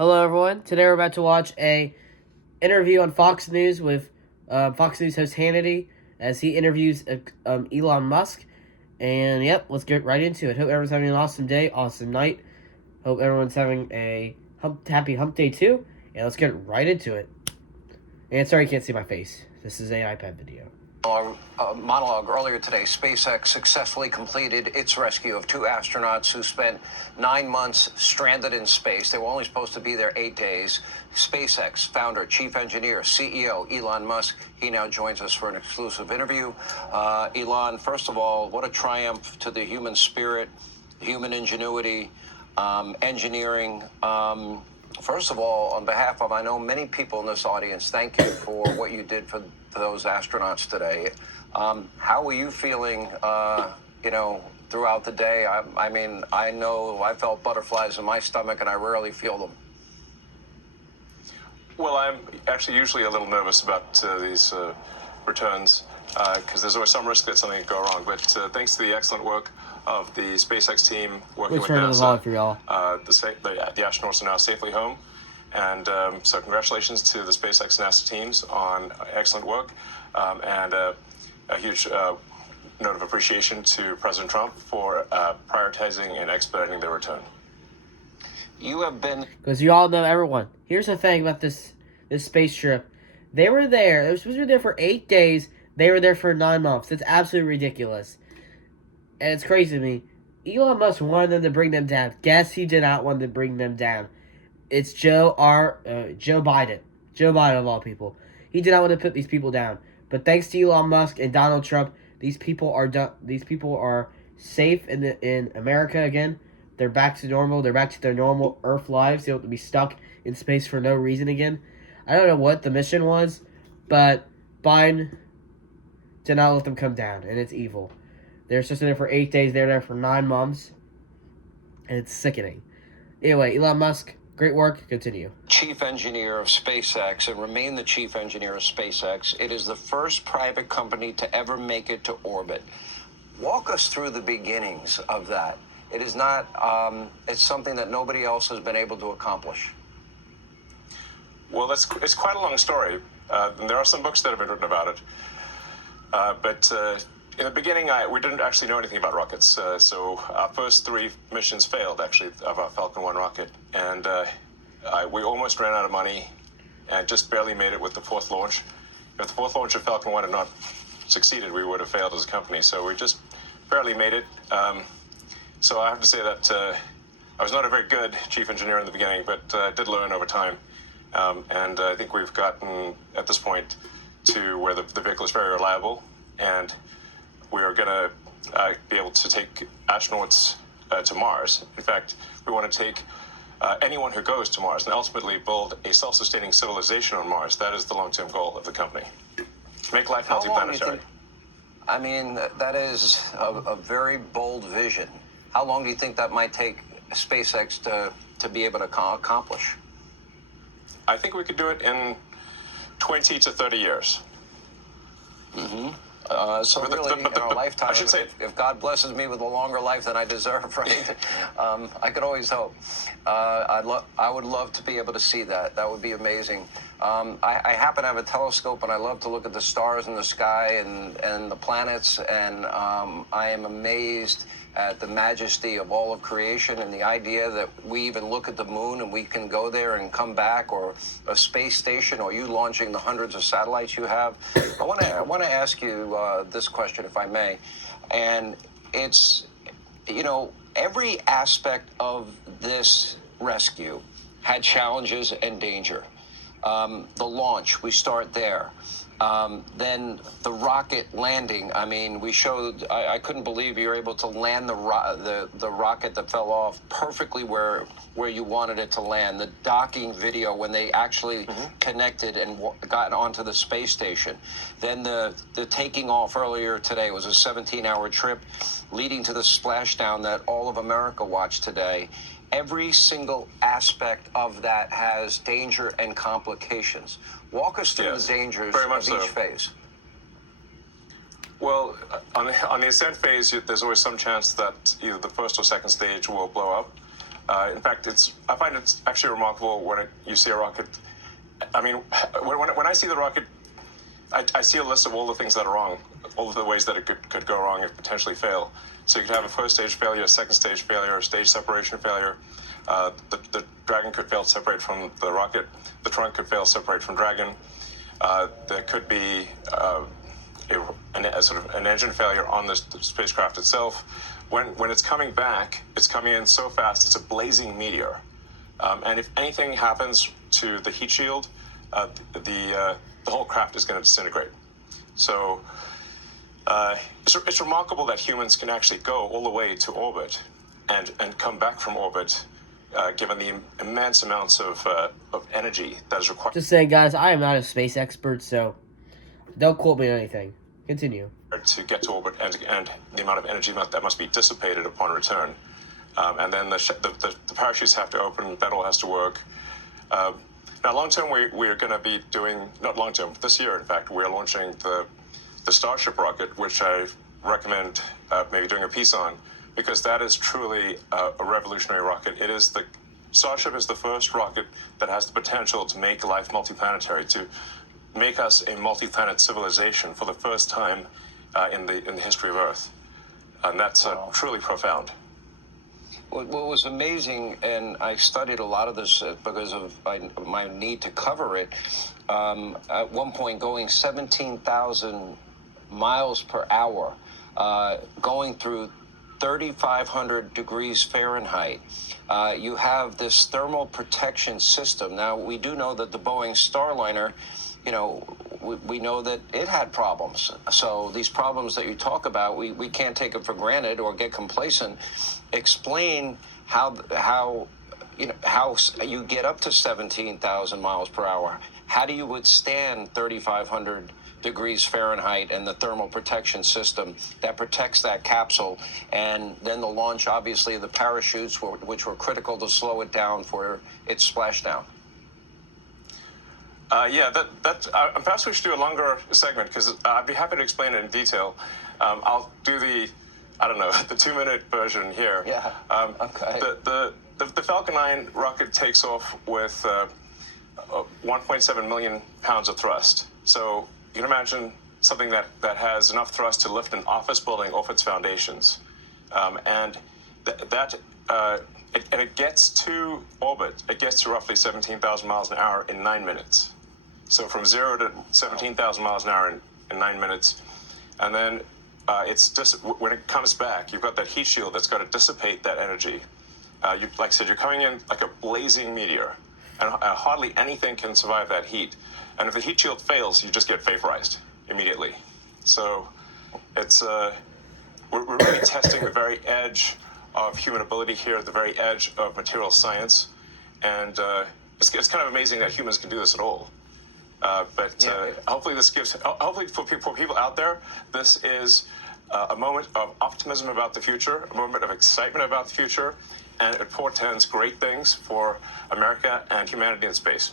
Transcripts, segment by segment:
Hello, everyone. Today we're about to watch a interview on Fox News with Fox News host Hannity as he interviews Elon Musk. And yep, let's get right into it. Hope everyone's having an awesome day, awesome night. Hope everyone's having a happy hump day too. And let's get right into it. And sorry you can't see my face. This is an iPad video. Monologue earlier today, SpaceX successfully completed its rescue of two astronauts who spent 9 months stranded in space. They were only supposed to be there 8 days. SpaceX founder, chief engineer, CEO Elon Musk, he now joins us for an exclusive interview. Elon, first of all, what a triumph to the human spirit, human ingenuity, engineering. First of all, on behalf of, I know many people in this audience, thank you for what you did for those astronauts today. How were you feeling, throughout the day? I know I felt butterflies in my stomach, and I rarely feel them. Well, I'm actually usually a little nervous about these returns because there's always some risk that something could go wrong. But thanks to the excellent work of the SpaceX team working with NASA, the astronauts are now safely home. And so congratulations to the SpaceX NASA teams on excellent work and a huge note of appreciation to President Trump for prioritizing and expediting their return. You have been... Because you all know everyone. Here's the thing about this space trip. They were there. They were supposed to be there for 8 days. They were there for 9 months. It's absolutely ridiculous. And it's crazy to me. Elon Musk wanted them to bring them down. Guess he did not want to bring them down. It's Joe Biden. Joe Biden of all people. He did not want to put these people down. But thanks to Elon Musk and Donald Trump, these people are safe in America again. They're back to normal. They're back to their normal Earth lives. They don't have to be stuck in space for no reason again. I don't know what the mission was, but Biden did not let them come down, and it's evil. They're supposed to be there for 8 days. They're there for 9 months, and it's sickening. Anyway, Elon Musk, great work. Continue. Chief engineer of SpaceX and remain the chief engineer of SpaceX. It is the first private company to ever make it to orbit. Walk us through the beginnings of that. It is not, it's something that nobody else has been able to accomplish. Well, it's quite a long story. And there are some books that have been written about it. But in the beginning, we didn't actually know anything about rockets. So our first 3 missions failed, actually, of our Falcon 1 rocket. And we almost ran out of money and just barely made it with the 4th launch. If the 4th launch of Falcon 1 had not succeeded, we would have failed as a company. So we just barely made it. So I have to say that I was not a very good chief engineer in the beginning, but I did learn over time. And I think we've gotten, at this point, to where the vehicle is very reliable. And we are going to be able to take astronauts to Mars. In fact, we want to take anyone who goes to Mars and ultimately build a self-sustaining civilization on Mars. That is the long-term goal of the company. Make life multi-planetary. I mean, that is a very bold vision. How long do you think that might take SpaceX to be able to accomplish? I think we could do it in 20 to 30 years. Mm-hmm. So really, a lifetime. I should say, if God blesses me with a longer life than I deserve, right? I could always hope. I would love to be able to see that. That would be amazing. I happen to have a telescope, and I love to look at the stars in the sky and the planets, and I am amazed at the majesty of all of creation and the idea that we even look at the moon and we can go there and come back, or a space station, or you launching the hundreds of satellites you have. I want to ask you this question, if I may, and it's, every aspect of this rescue had challenges and danger. The launch, we start there. Then the rocket landing. I mean, we showed. I couldn't believe you were able to land the rocket that fell off perfectly where you wanted it to land. The docking video when they actually connected and got onto the space station. Then the taking off earlier today was a 17-hour trip, leading to the splashdown that all of America watched today. Every single aspect of that has danger and complications. Walk us through the dangers of each phase. Well, on the ascent phase, there's always some chance that either the first or second stage will blow up. In fact, I find it's actually remarkable when you see a rocket. I mean, when I see the rocket, I see a list of all the things that are wrong, all of the ways that it could go wrong and potentially fail. So you could have a first stage failure, a second stage failure, a stage separation failure. The Dragon could fail to separate from the rocket. The trunk could fail to separate from Dragon. There could be a sort of an engine failure on the spacecraft itself. When it's coming back, it's coming in so fast, it's a blazing meteor. And if anything happens to the heat shield, the whole craft is going to disintegrate. So it's remarkable that humans can actually go all the way to orbit and come back from orbit, given the immense amounts of energy that is required. Just saying, guys, I am not a space expert, so don't quote me on anything. Continue. To get to orbit and the amount of energy that must be dissipated upon return. And then the parachutes have to open, that all has to work. Now, long term, we're going to be doing, not long term, this year, in fact, we're launching the Starship rocket, which I recommend maybe doing a piece on, because that is truly a revolutionary rocket. Starship is the first rocket that has the potential to make life multiplanetary, to make us a multi-planet civilization for the first time in the history of Earth. And that's truly profound. What was amazing, and I studied a lot of this because of my need to cover it, at one point going 17,000 miles per hour, going through 3,500 degrees Fahrenheit. You have this thermal protection system. Now, we do know that the Boeing Starliner, we know that it had problems. So these problems that you talk about, we can't take them for granted or get complacent. Explain how you get up to 17,000 miles per hour. How do you withstand 3,500 degrees Fahrenheit and the thermal protection system that protects that capsule? And then the launch, obviously, of the parachutes, which were critical to slow it down for its splashdown. Perhaps we should do a longer segment, because I'd be happy to explain it in detail. I'll do the 2-minute version here. Yeah. Okay. The Falcon 9 rocket takes off with 1.7 million pounds of thrust. So you can imagine something that has enough thrust to lift an office building off its foundations, and it gets to orbit. It gets to roughly 17,000 miles an hour in 9 minutes. So from 0 to 17,000 miles an hour in 9 minutes. And then it's just, when it comes back, you've got that heat shield that's got to dissipate that energy. Like I said, you're coming in like a blazing meteor, and hardly anything can survive that heat. And if the heat shield fails, you just get vaporized immediately. So it's we're really testing the very edge of human ability here, the very edge of material science. And it's kind of amazing that humans can do this at all. Hopefully for people out there, this is a moment of optimism about the future, a moment of excitement about the future, and it portends great things for America and humanity in space.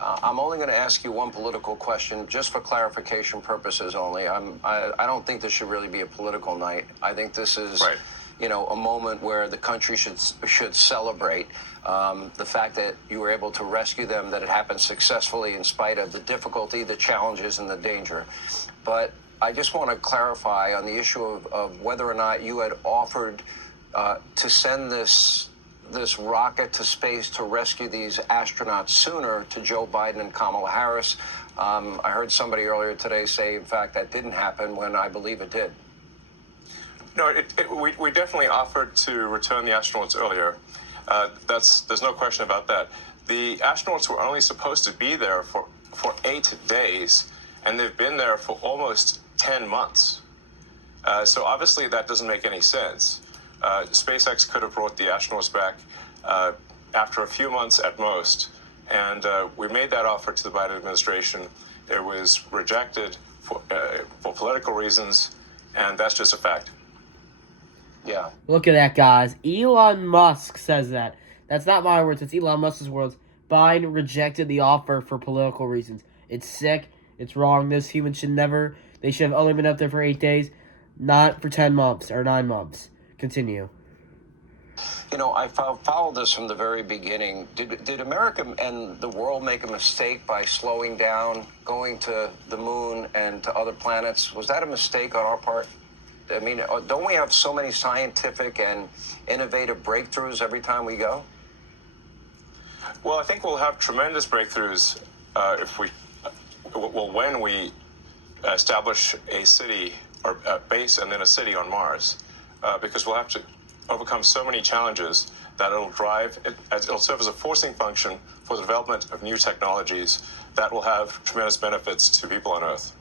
I'm only going to ask you one political question, just for clarification purposes only. I don't think this should really be a political night. I think this is, right, a moment where the country should celebrate the fact that you were able to rescue them, that it happened successfully in spite of the difficulty, the challenges, and the danger. But I just want to clarify on the issue of whether or not you had offered to send this rocket to space to rescue these astronauts sooner to Joe Biden and Kamala Harris. I heard somebody earlier today say, in fact, that didn't happen, when I believe it did. No, we definitely offered to return the astronauts earlier. There's no question about that. The astronauts were only supposed to be there for 8 days, and they've been there for almost 10 months. So obviously that doesn't make any sense. SpaceX could have brought the astronauts back after a few months at most, and we made that offer to the Biden administration. It was rejected for political reasons, and that's just a fact. Yeah. Look at that, guys. Elon Musk says that. That's not my words. It's Elon Musk's words. Biden rejected the offer for political reasons. It's sick. It's wrong. Those humans should never... They should have only been up there for 8 days, not for 10 months or 9 months. Continue. You know, I followed this from the very beginning. Did America and the world make a mistake by slowing down, going to the moon and to other planets? Was that a mistake on our part? I mean, don't we have so many scientific and innovative breakthroughs every time we go? Well, I think we'll have tremendous breakthroughs if we, well, when we establish a city or a base and then a city on Mars, because we'll have to overcome so many challenges that it'll serve as a forcing function for the development of new technologies that will have tremendous benefits to people on Earth.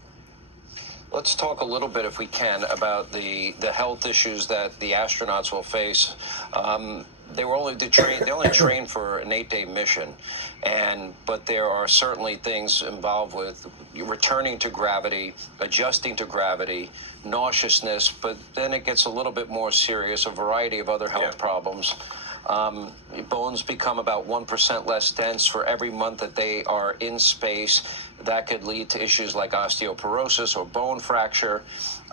Let's talk a little bit, if we can, about the health issues that the astronauts will face. They only trained for an 8-day mission, but there are certainly things involved with returning to gravity, adjusting to gravity, nauseousness, but then it gets a little bit more serious, a variety of other health problems. Bones become about 1% less dense for every month that they are in space. That could lead to issues like osteoporosis or bone fracture,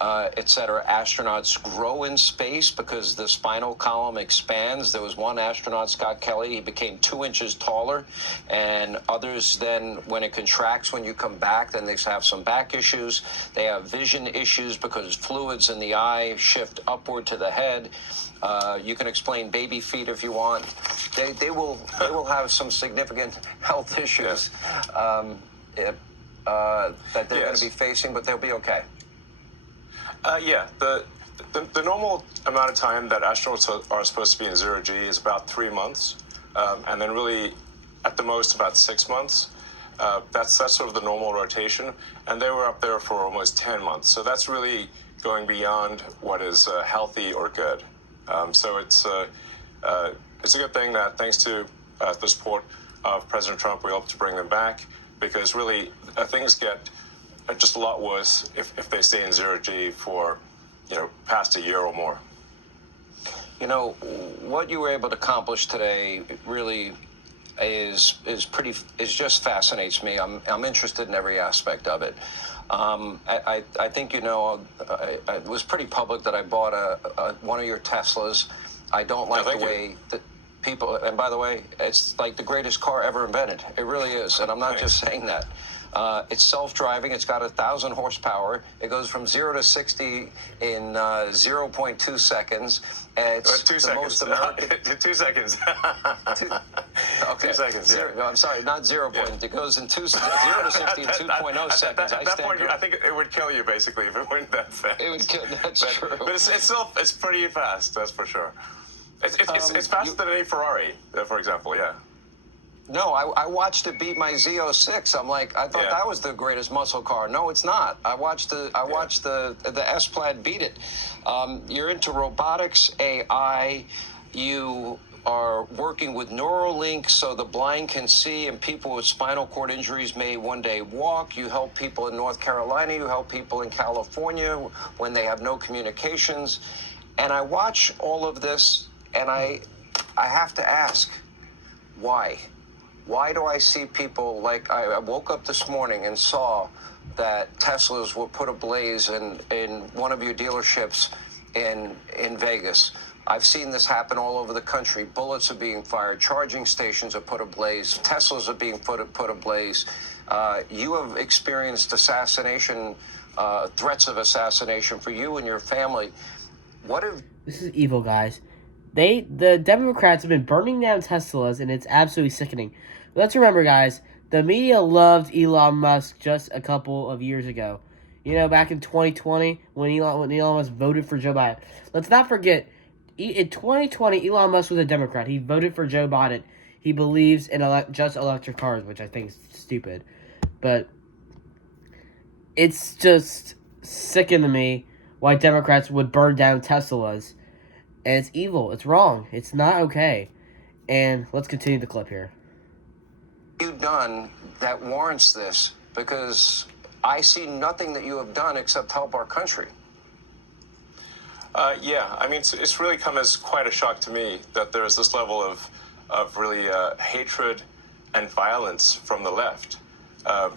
etc. Astronauts grow in space because the spinal column expands. There was one astronaut, Scott Kelly, he became 2 inches taller, and others then, when it contracts when you come back, then they have some back issues. They have vision issues because fluids in the eye shift upward to the head. You can explain baby feet if you want. They will have some significant health issues that they're going to be facing, but they'll be okay. Yeah, the normal amount of time that astronauts are supposed to be in zero G is about 3 months, and then really at the most about 6 months. That's sort of the normal rotation, and they were up there for almost 10 months. So that's really going beyond what is healthy or good. So it's a good thing that thanks to the support of President Trump, we hope to bring them back, because really things get just a lot worse if they stay in zero G for, past a year or more. You know, what you were able to accomplish today really is just fascinates me. I'm interested in every aspect of it. I think it was pretty public that I bought one of your Teslas. I don't like the way that people, and by the way, it's like the greatest car ever invented. It really is, and I'm not just saying that. It's self-driving. It's got 1,000 horsepower. It goes from 0 to 60 in 0.2 seconds. It's 2 the seconds. most American. 2 seconds. Okay. 2 seconds. Yeah. No, I'm sorry, not 0. Yeah. It goes in 0 to 60 in 2.0 seconds. At that point, I think it would kill you basically if it went that fast. It would kill. That's true. But it's pretty fast. That's for sure. It's faster than any Ferrari, for example. Yeah. No, I watched it beat my Z06. I'm like, I thought that was the greatest muscle car. No, it's not. I watched the S-Plaid beat it. You're into robotics, AI. You are working with Neuralink so the blind can see and people with spinal cord injuries may one day walk. You help people in North Carolina. You help people in California when they have no communications. And I watch all of this, and I have to ask, why? Why do I see people like I woke up this morning and saw that Teslas were put ablaze in one of your dealerships in Vegas? I've seen this happen all over the country. Bullets are being fired. Charging stations are put ablaze. Teslas are being put ablaze. You have experienced assassination, threats of assassination for you and your family. This is evil, guys. The Democrats have been burning down Teslas, and it's absolutely sickening. Let's remember, guys, the media loved Elon Musk just a couple of years ago. Back in 2020, when Elon Musk voted for Joe Biden. Let's not forget, in 2020, Elon Musk was a Democrat. He voted for Joe Biden. He believes in just electric cars, which I think is stupid. But it's just sickening to me why Democrats would burn down Teslas. And it's evil. It's wrong. It's not okay. And let's continue the clip here. You've done that warrants this? Because I see nothing that you have done except help our country. Yeah, I mean, it's really come as quite a shock to me that there is this level of really hatred and violence from the left. I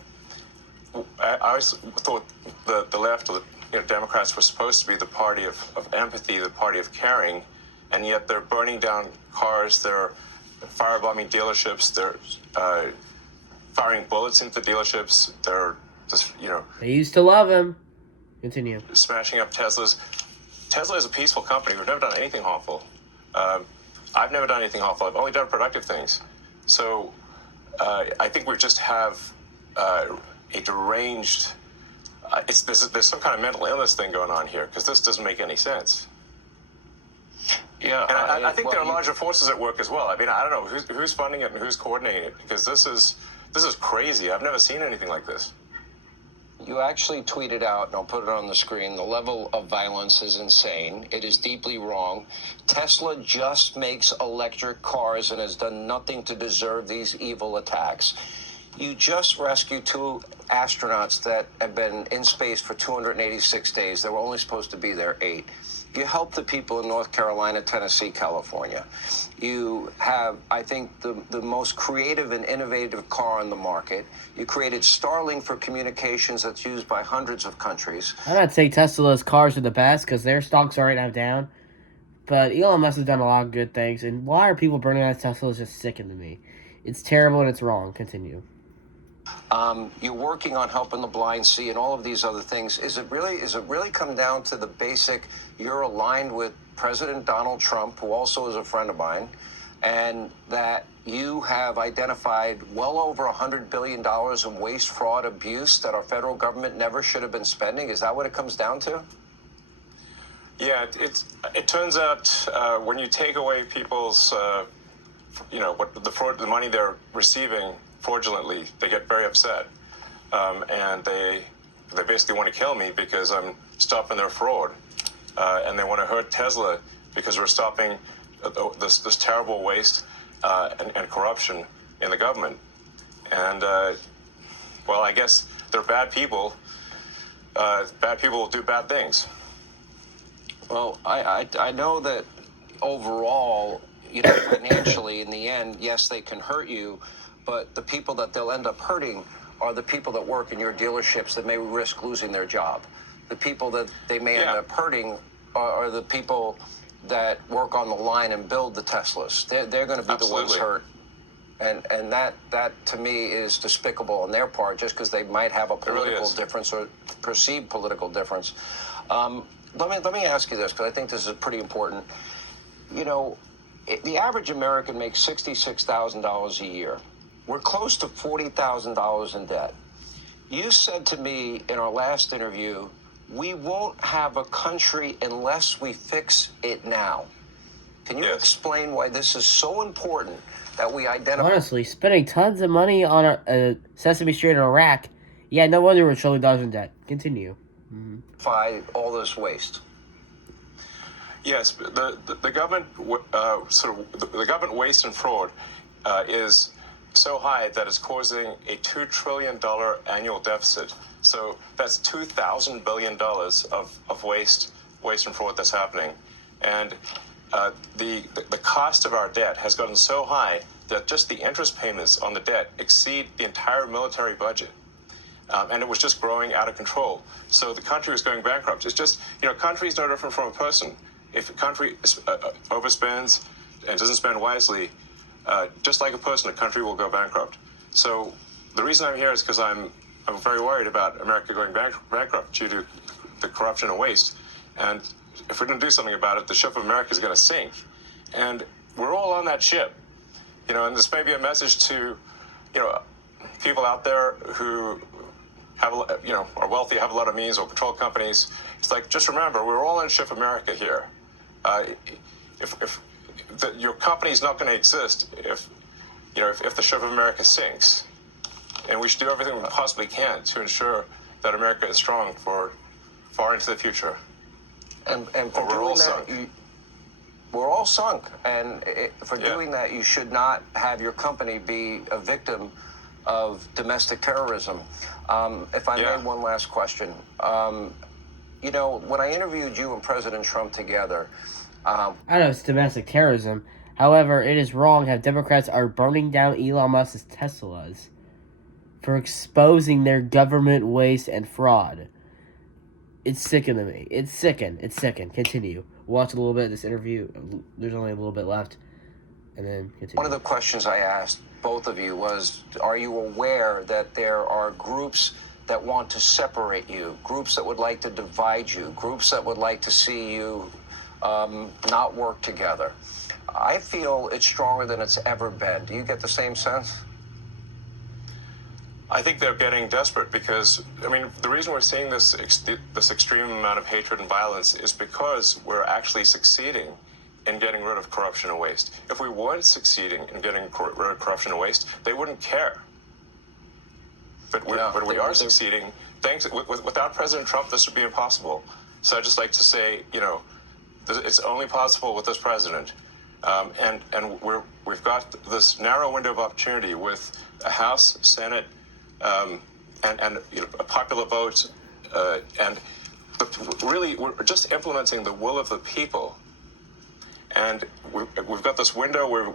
always thought the left, or Democrats, were supposed to be the party of empathy, the party of caring, and yet they're burning down cars, they're firebombing dealerships, they're firing bullets into dealerships, they're just, They used to love him. Continue. smashing up Teslas. Tesla is a peaceful company. We've never done anything harmful. I've never done anything harmful. I've only done productive things. So I think we just have a deranged. There's some kind of mental illness thing going on here, because this doesn't make any sense. Yeah, And I think there are larger forces at work as well. I mean, I don't know who's funding it and who's coordinating it, because this is crazy. I've never seen anything like this. You actually tweeted out, and I'll put it on the screen, the level of violence is insane. It is deeply wrong. Tesla just makes electric cars and has done nothing to deserve these evil attacks. You just rescued 2 astronauts that have been in space for 286 days. They were only supposed to be there 8. You help the people in North Carolina, Tennessee, California. You have, I think, the most creative and innovative car on the market. You created Starlink for communications that's used by hundreds of countries. I'm not saying Tesla's cars are the best, because their stocks are right now down. But Elon Musk has done a lot of good things. And why are people burning out Tesla is just sickening to me. It's terrible and it's wrong. Continue. You're working on helping the blind see and all of these other things. Is it really come down to the basic, you're aligned with President Donald Trump, who also is a friend of mine, and that you have identified well over $100 billion in waste, fraud, abuse that our federal government never should have been spending? Is that what it comes down to? Yeah, it turns out when you take away people's, what the money they're receiving fraudulently, they get very upset, and they basically want to kill me because I'm stopping their fraud, and they want to hurt Tesla because we're stopping this terrible waste and corruption in the government. And well, I guess they're bad people. Bad people will do bad things. Well, I know that overall, financially, in the end, yes, they can hurt you, but the people that they'll end up hurting are the people that work in your dealerships that may risk losing their job. The people that they may end up hurting are the people that work on the line and build the Teslas. They're going to be the ones hurt. And that to me is despicable on their part, just because they might have a political difference or perceived political difference. Let me ask you this, because I think this is pretty important. The average American makes $66,000 a year. We're close to $40,000 in debt. You said to me in our last interview, we won't have a country unless we fix it now. Can you explain why this is so important that we identify? Honestly, spending tons of money on a Sesame Street in Iraq. Yeah, no wonder we're $1 trillion in debt. Continue. All this waste. Yes, the government the government waste and fraud is so high that it's causing a $2 trillion annual deficit. So that's $2,000 billion of waste and fraud that's happening, and the cost of our debt has gotten so high that just the interest payments on the debt exceed the entire military budget. And it was just growing out of control. So the country was going bankrupt. It's just, country is no different from a person. If a country overspends and doesn't spend wisely, just like a person, a country will go bankrupt. So the reason I'm here is because I'm very worried about America going bankrupt due to the corruption and waste. And if we don't do something about it, the ship of America is going to sink. And we're all on that ship. And this may be a message to, people out there who have, are wealthy, have a lot of means, or control companies. It's like, just remember, we're all in ship America here. Your company's not going to exist if the ship of America sinks. And we should do everything we possibly can to ensure that America is strong for far into the future. And for doing that, we're all sunk. And for doing that, you should not have your company be a victim of domestic terrorism. If I may, one last question. When I interviewed you and President Trump together, I don't know if it's domestic terrorism. However, it is wrong how Democrats are burning down Elon Musk's Teslas for exposing their government waste and fraud. It's sickening to me. It's sickened. Continue. watch a little bit of this interview. There's only a little bit left, and then continue. One of the questions I asked both of you was, are you aware that there are groups that want to separate you, groups that would like to divide you, groups that would like to see you not work together? I feel it's stronger than it's ever been. Do you get the same sense? I think they're getting desperate because, I mean, the reason we're seeing this extreme amount of hatred and violence is because we're actually succeeding in getting rid of corruption and waste. If we weren't succeeding in getting rid of corruption and waste, they wouldn't care. But we are succeeding. Without President Trump, this would be impossible. So I'd just like to say, you know, it's only possible with this president. And we've got this narrow window of opportunity with a House, Senate, and you know, a popular vote, and really we're just implementing the will of the people. And we've got this window where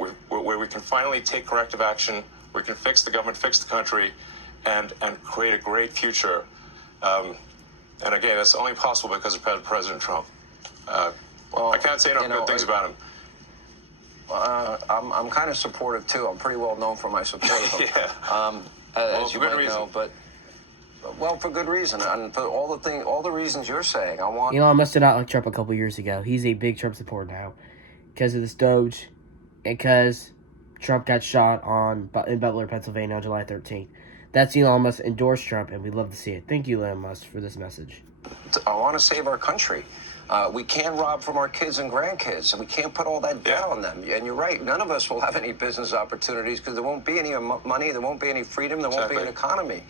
we can finally take corrective action. We can fix the government, fix the country, and create a great future. And again, that's only possible because of President Trump. Well, I can't say enough good things about him. I'm kind of supportive too. I'm pretty well known for my support of him. Yeah. As you might know, but well, for good reason, and for all the reasons you're saying. Elon Musk did not like Trump a couple years ago. He's a big Trump supporter now because of this Doge, and because Trump got shot in Butler, Pennsylvania on July 13th. That's Elon Musk endorsed Trump, and we'd love to see it. Thank you, Elon Musk, for this message. I want to save our country. We can't rob from our kids and grandkids, and we can't put all that debt on them. And you're right, none of us will have any business opportunities because there won't be any money, there won't be any freedom, there won't be an economy.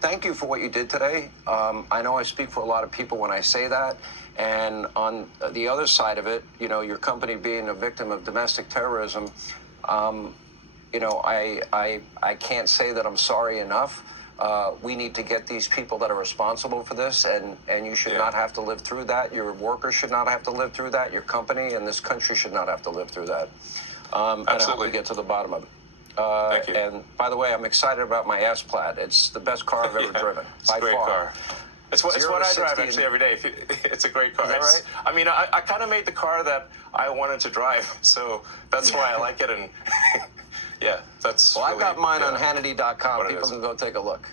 Thank you for what you did today. I know I speak for a lot of people when I say that. And on the other side of it, you know, your company being a victim of domestic terrorism, you know, I can't say that I'm sorry enough. We need to get these people that are responsible for this, and you should not have to live through that. Your workers should not have to live through that. Your company and this country should not have to live through that. And I hope we get to the bottom of it. Thank you. And by the way, I'm excited about my S-Plaid. It's the best car I've ever driven, it's a great car. It's what I drive actually every day. It's a great car. Is that right? I mean, I kind of made the car that I wanted to drive, so that's why I like it. And yeah, that's. Well, really, I've got mine on hanity.com. People is. can go take a look.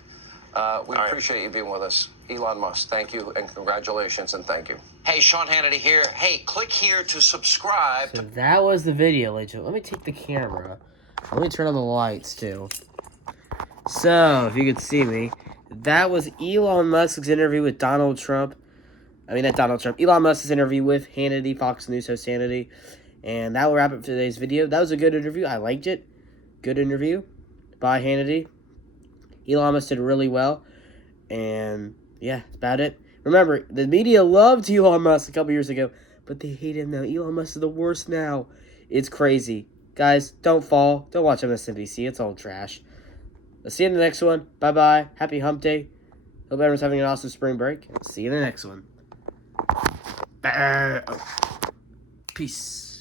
We appreciate you being with us. Elon Musk, thank you, and congratulations, and thank you. Hey, Sean Hannity here. Hey, click here to subscribe. So that was the video, ladies. Let me take the camera. Let me turn on the lights, too. So, if you could see me, that was Elon Musk's interview with Donald Trump. I mean, not Donald Trump. Elon Musk's interview with Hannity, Fox News host Hannity. And that will wrap up today's video. That was a good interview. I liked it. Good interview by Hannity. Elon Musk did really well. And, yeah, that's about it. Remember, the media loved Elon Musk a couple years ago, but they hate him now. Elon Musk is the worst now. It's crazy. Guys, don't fall. Don't watch MSNBC. It's all trash. I'll see you in the next one. Bye-bye. Happy hump day. Hope everyone's having an awesome spring break. See you in the next one. Peace.